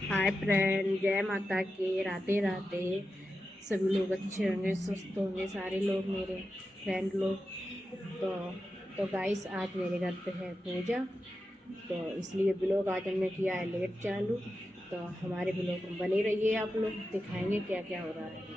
Hi friend, जय माता की। राधे राधे। सभी लोग अच्छे होंगे, स्वस्थ होंगे, सारे लोग मेरे फ्रेंड लोग। तो गाइस, आज मेरे घर पे है पूजा, तो इसलिए ब्लॉग आज हमने किया है लेट चालू। तो हमारे ब्लॉग में बने रहिए, आप लोग दिखाएंगे क्या क्या हो रहा है।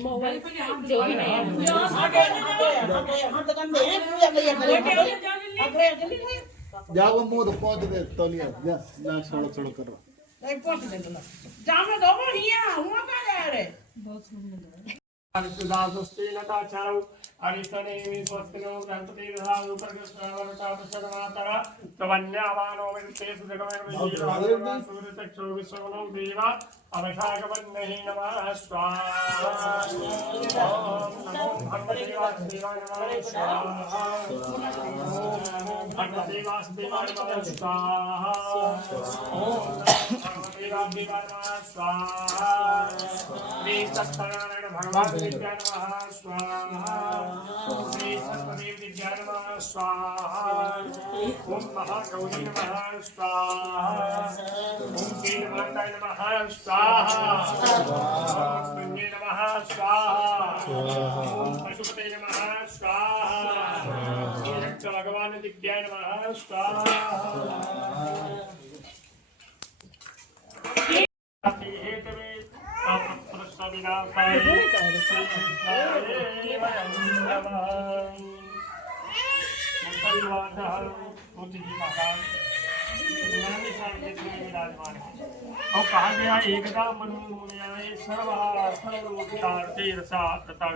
मोबाइल जो भी नहीं जाओ मुंह तो पहुंच गए तो नहीं जा ना छोड़ो छोड़ो करो नहीं पहुंच दे ना जामे दो बढ़िया हुआ का रे बहुत सुंदर सुदासुस्तीनताचारौ अरिष्टनेमि स्वस्तिनो बृहस्पति दधातु प्रगस्वरतापसदमातरा तवन्यावानो वित्तेषु जगमेर्विजीवा सूर्यचक्षु विश्वगुणो देव अवशाकवन्नहि नमः स्वाहा ॐ नमो भगवते वासुदेवाय नमः स्वाहा ॐ भगवते वासुदेवाय नमः स्वाहा ॐ भगवते वासुदेवाय नमः स्वाहा श्री सत्यनारायण भगवान विद्या नमः स्वाहा श्री सत्यदेव विद्या नमः स्वाहा ओम महागौरी नमः स्वाहा ओम कीलमाताय नमः स्वाहा ओम गंगे नमः स्वाहा ओम पशुपते नमः स्वाहा ओम भगवान विद्या नमः स्वाहा और कहा गया एकदा मनु मुनियाय सर्वहा सर्वलोकतार्थे रसातता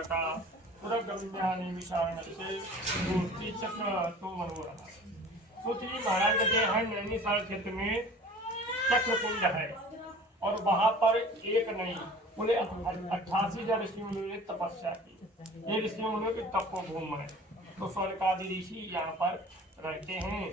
सुरगम्यानि विचारणसे मूर्ति चक्र तो मनोरहा। तो श्री महाराज के हैं नैनीताल क्षेत्र में चक्र कुंड है और वहां पर एक नहीं बोले 88,000 ऋषि मुनियों ने तपस्या की। ये ऋषि मुनियों की तपोभूमि है। तो सौनकादि ऋषि यहाँ पर रहते हैं।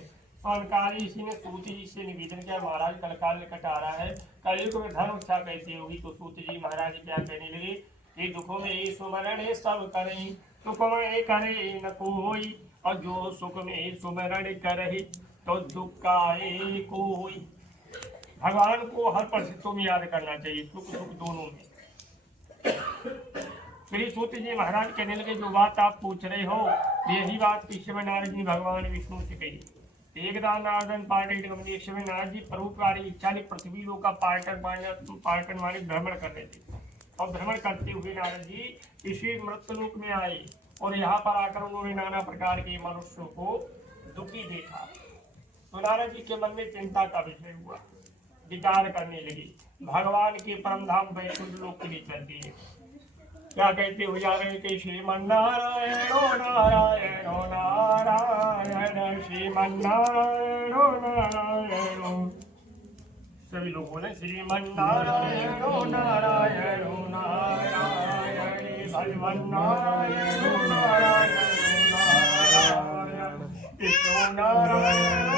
सौनकादि ऋषि ने सूत जी से निवेदन किया, महाराज कलकाल निकट आ रहा है, कलयुग में धर्म रक्षा कैसे होगी। तो सूत जी महाराज क्या कहने लगे, ये दुखों में ये सुमरण सब करें, सुख में करे न कोई, और जो सुख में सुमरण करे तो दुख का कोई। भगवान को हर परिस्थितियों में याद करना चाहिए, सुख दुख दोनों में। श्री सूत जी महाराज कहने लगे, जो बात आप पूछ रहे हो यही बात कृष्ण नारद जी भगवान विष्णु से कही। एकदा नारदन पार्टन नारद जी परोपकारी इच्छा ने पृथ्वी लोक का पार्टन वाले भ्रमण कर रहे थे। और भ्रमण करते हुए नारद जी इसी मृत्यलोक में आए और यहाँ पर आकर उन्होंने नाना प्रकार के मनुष्यों को दुखी देखा। तो नारद जी के मन में चिंता का विषय हुआ, विचार करने लगे। भगवान के परम धाम वैकुंठ लोक के लिए चलते हैं। क्या कहते हो जा रहे कि श्रीमन नारायण नारायण नारायण श्रीमन नारायण नारायण। सभी लोग बोले श्रीमन नारायण नारायण नारायण भगवन नारायण नारायण नारायण विष्णु नारायण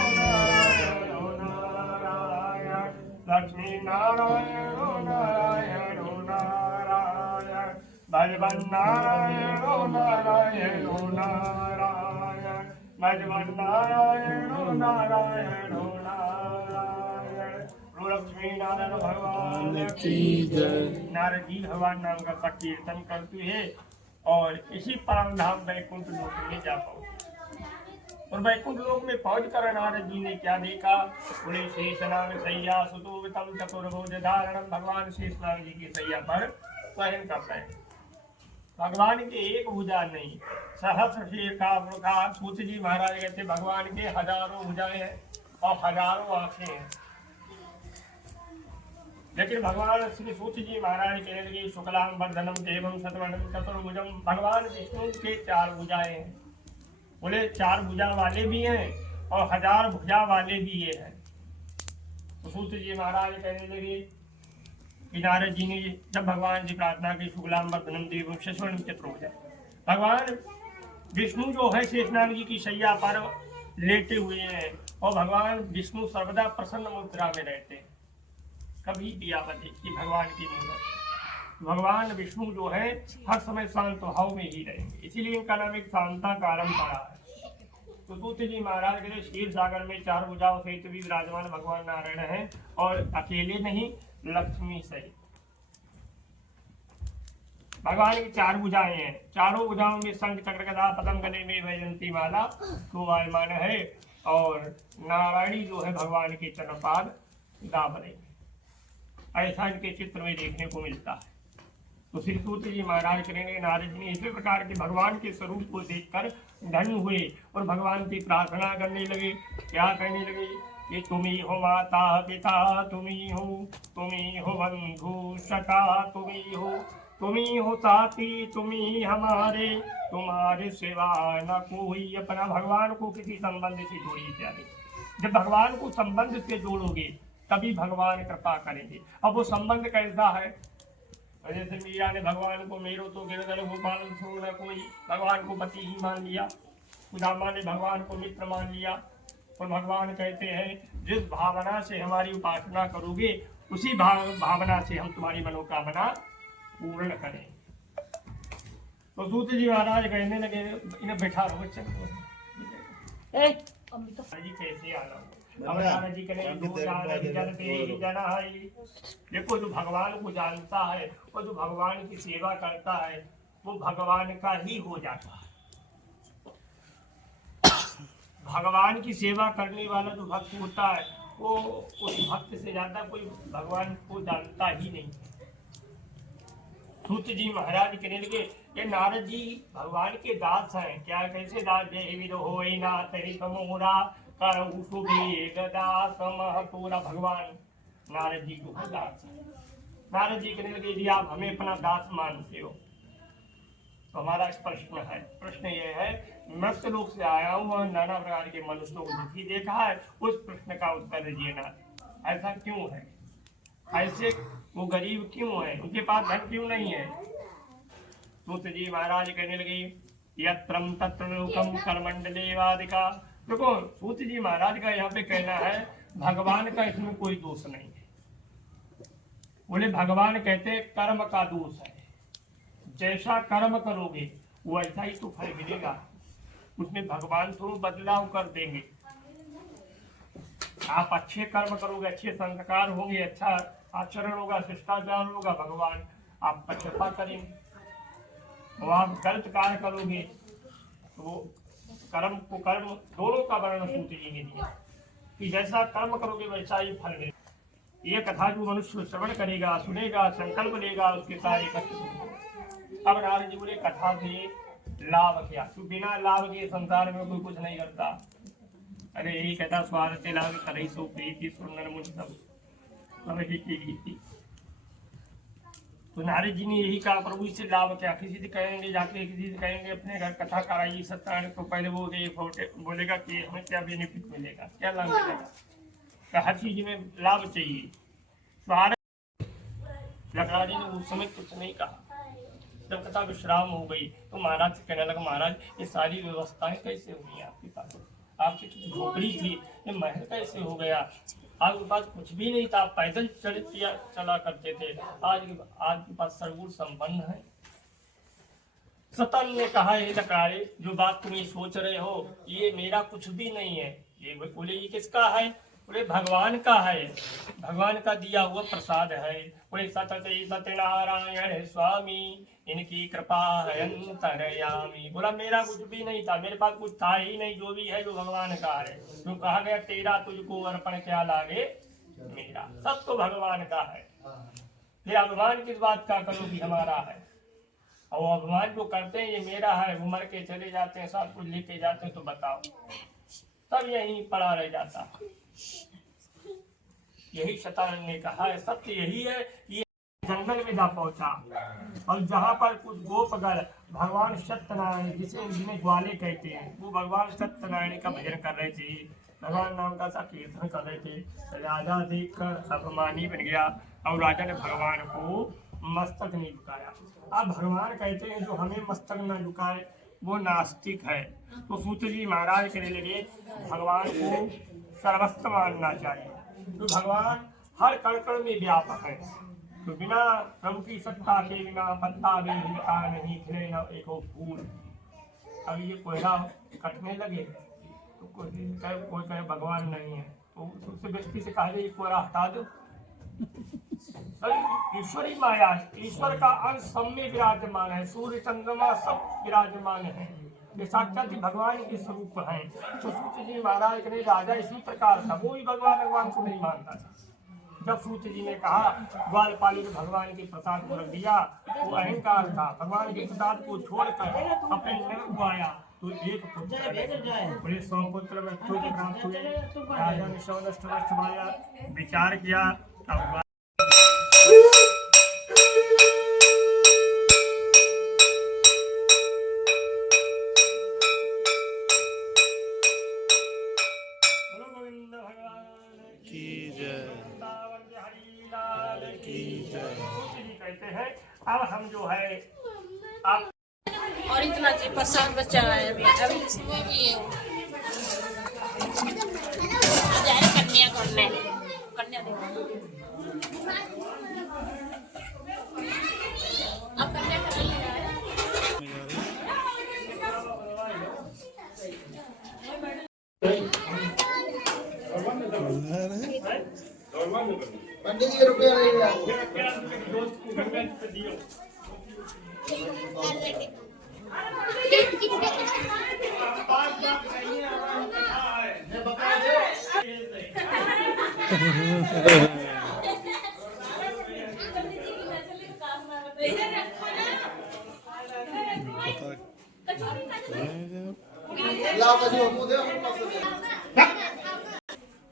लक्ष्मी नारायण नारायण नारायण भगवन नारायण नारायण नारायण भगवन नारायण नारायण नारायण। लक्ष्मी नारायण भगवान की जय। नारद जी भगवान नाम का कीर्तन करते हैं और इसी परम धाम वैकुंठ लोक में जा पहुंचे। और वैकुंठ लोक में पहुंच कर नारद जी ने क्या देखा, बोले शेषनाग सैया सुतोवितम चतुर्भुज धारणम। भगवान शेषनाग जी की सैया पर शयन कर रहे हैं। भगवान के एक भुजा नहीं, सहस्र शीर्षा वृखा। सूत जी महाराज कहते भगवान के हजारों भुजाएं हैं और हजारों आंखें हैं। लेकिन भगवान श्री सूत जी महाराज कहने लगे शुक्लाम वर्धनम देवम शतवर्णम चतुर्भुजम। भगवान विष्णु के 4 भुजाएं हैं। बोले 4 भुजा वाले भी हैं और 1000 भुजा वाले भी ये हैं। तो सूत जी महाराज कहने लगे कि नारद जी ने जब भगवान जी प्रार्थना की शुक्लाम वर्धनम देवम शतवर्णम चतुर्भुजम, भगवान विष्णु जो है शेषनाग जी की शैया पर लेटे हुए हैं और भगवान विष्णु सर्वदा प्रसन्न मुद्रा में रहते हैं। कभी भी आप देखिए भगवान की मूर्ति, भगवान विष्णु जो है हर समय शांत भाव में ही रहेंगे, इसीलिए इनका नाम एक शांता कारम पड़ा है। तो सूत जी महाराज के क्षीर सागर में 4 भुजाओं सहित भी विराजमान भगवान नारायण हैं और अकेले नहीं लक्ष्मी सहित। भगवान की 4 भुजाएं हैं। चारों भुजाओं में शंख चक्र गदा पद्म गले में वैजयंती माला शोभायमान है और नारायणी जो है भगवान के चरणपाद दाब रही। ऐसा इनके चित्र में देखने को मिलता है। तो श्री सूत जी महाराज करेंगे नारद जी ने इसी प्रकार के भगवान के स्वरूप को देखकर धन्य हुए और भगवान की प्रार्थना करने लगे। क्या कहने लगे कि तुम ही हो माता पिता, तुम ही हो बंधु सखा, तुम ही हो साथी, तुम ही हमारे, तुम्हारे सिवा न कोई अपना। भगवान को किसी संबंध से जोड़ी इत्यादि। जब भगवान को संबंध से जोड़ोगे तभी भगवान कृपा करेंगे। अब वो संबंध कैसा है, जैसे मीरा ने भगवान को मेरो तो गिरधर गोपाल सो न कोई, भगवान को पति ही मान लिया। सुदामा ने भगवान को मित्र मान लिया। और भगवान कहते हैं जिस भावना से हमारी उपासना करोगे उसी भावना से हम तुम्हारी मनोकामना पूर्ण करें। तो सूत जी महाराज कहने लगे इन्हें बैठा रहो जी कैसे आना। अब नारद जी देखो जो भगवान को जानता है और जो भगवान की सेवा करता है वो भगवान का ही हो जाता है। भगवान की सेवा करने वाला जो भक्त होता है वो उस भक्त से ज्यादा कोई भगवान को जानता ही नहीं। सूत जी महाराज कहने लगे ये नारद जी भगवान के दास हैं। क्या कैसे दास, जय विदो होई ना तेरी तमोरा करहु सुबेग दास महतोरा। भगवान नारद जी को दास है। नारद जी कहने लगे यदि आप हमें अपना दास मानते हो तो हमारा प्रश्न है। प्रश्न ये है मृत्यु लोक से आया हूँ और नाना प्रकार के मनुष्यों को दुखी देखा है, उस प्रश्न का उत्तर दीजिए ना। ऐसा क्यों है, ऐसे वो गरीब क्यों है, उनके पास धन क्यों नहीं है। सूत जी महाराज कहने लगे यत्रम तत्र लोकम करमंडले वादिका। देखो सूत जी महाराज का यहाँ पे कहना है भगवान का इसमें कोई दोष नहीं है। बोले भगवान कहते कर्म का दोष है, जैसा कर्म करोगे वैसा ही तो फल मिलेगा, उसमें भगवान तो बदलाव कर देंगे। आप अच्छे कर्म करोगे, अच्छे संस्कार होंगे, अच्छा आचरण होगा, शिष्टाचार होगा, भगवान आपका कृपा करेंगे। और आप गलत कार्य करोगे तो कर्म दोनों का वर्णन सूत जी ने दिया कि जैसा कर्म करोगे वैसा ही फल मिलेगा। ये कथा जो मनुष्य श्रवण करेगा, सुनेगा, संकल्प लेगा, उसके सारे कष्ट दूर। अब नारद जी बोले कथा से लाभ क्या, तो बिना लाभ के संसार में कोई कुछ नहीं करता। अरे यही कहता स्वार्थ लाभ करे सो प्रीति सुंदर मुझ सब की। तो नारद जी ने यही कहा प्रभु इससे लाभ क्या, किसी से कहेंगे जाके किसी से कहेंगे अपने घर कथा कराइए सत्यानारायण, तो पहले वो बोलेगा कि हमें क्या बेनिफिट मिलेगा, क्या लाभ मिलेगा। तो हर चीज में लाभ चाहिए। लकड़ा जी ने उस समय कुछ नहीं कहा। जब कथा विश्राम हो गई तो महाराज से कहने लगा महाराज ये सारी व्यवस्थाएं कैसे हुई आपके पास, आपकी झोपड़ी थी ये महल कैसे हो गया, आपके पास कुछ भी नहीं था, पैदल चला करते थे, आज के पास सर्वगुण संपन्न है। सतन ने कहा हे लकड़ारे जो बात तुम ये सोच रहे हो ये मेरा कुछ भी नहीं है। ये बोले ये किसका है, बोले भगवान का है, भगवान का दिया हुआ प्रसाद है। बोले सतते सत्यनारायण स्वामी इनकी कृपा है अंतरयामी। बोला मेरा कुछ भी नहीं था, मेरे पास कुछ था ही नहीं, जो भी है जो भगवान का है। जो कहा गया तेरा तुझको अर्पण क्या लागे मेरा, सब तो भगवान का है। फिर भगवान किस बात का करो कि हमारा है। और अभिमान जो करते हैं ये मेरा है, वो मर के चले जाते हैं, सब कुछ लेके जाते हैं, तो बताओ सब यहीं पड़ा रह जाता। यही शैतान ने कहा है, सत्य यही है कि जंगल में जा पहुंचा और जहाँ पर कुछ गोपगण भगवान सत्यनारायण, जिसे जिन्हें ग्वाले कहते हैं, वो भगवान सत्यनारायण का भजन कर रहे थे, भगवान नाम का सा कीर्तन कर रहे थे। राजा देखकर अभिमानी बन गया और राजा ने भगवान को मस्तक नहीं झुकाया। अब भगवान कहते हैं जो हमें मस्तक न झुकाए वो नास्तिक है। तो सूत जी महाराज कहने लगे भगवान को सर्वस्व मानना चाहिए, तो भगवान हर कण कण में व्यापक है। तो बिना प्रभु की सत्ता के बिना पत्ता भी हिलता नहीं, खिले न एक फूल। अब ये कोयला कटने लगे तो कोई कहे भगवान नहीं है, तो उससे व्यक्ति से कहा ये कोयला हटा दो। ईश्वरी माया, ईश्वर का अंश सब में विराजमान है, सूर्य चंद्रमा सब विराजमान है, ये साक्षात भगवान के स्वरूप हैं। तो सूत जी महाराज के राजा इसी प्रकार था, वो भी भगवान को नहीं मानता था। जब सूत जी ने कहा ग्वालपाली ने भगवान के प्रसाद को रख दिया, वो अहंकार था, भगवान के प्रसाद को छोड़कर अपने नगर को आया, तो एक पुत्र पूरे 100 पुत्र में पुत्र प्राप्त हुए। राजा ने 100 वर्ष विचार किया। अब कहते हैं अब हम जो है आप और इतना जी प्रसाद बचा है अभी इसमें भी जाए कन्या करने कन्या अब कन्या करने पंडित जी रुपया ले लिया लाओ कजी हो मुझे हम पास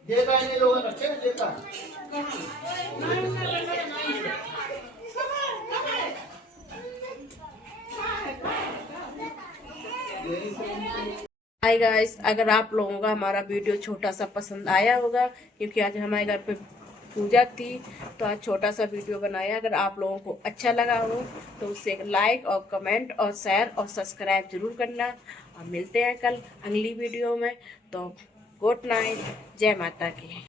दे का नहीं लोग रखे दे का हाय गाइस, अगर आप लोगों का हमारा वीडियो छोटा सा पसंद आया होगा, क्योंकि आज हमारे घर पे पूजा थी तो आज छोटा सा वीडियो बनाया। अगर आप लोगों को अच्छा लगा हो तो उसे लाइक और कमेंट और शेयर और सब्सक्राइब जरूर करना। और मिलते हैं कल अगली वीडियो में। तो गुड नाइट, जय माता की।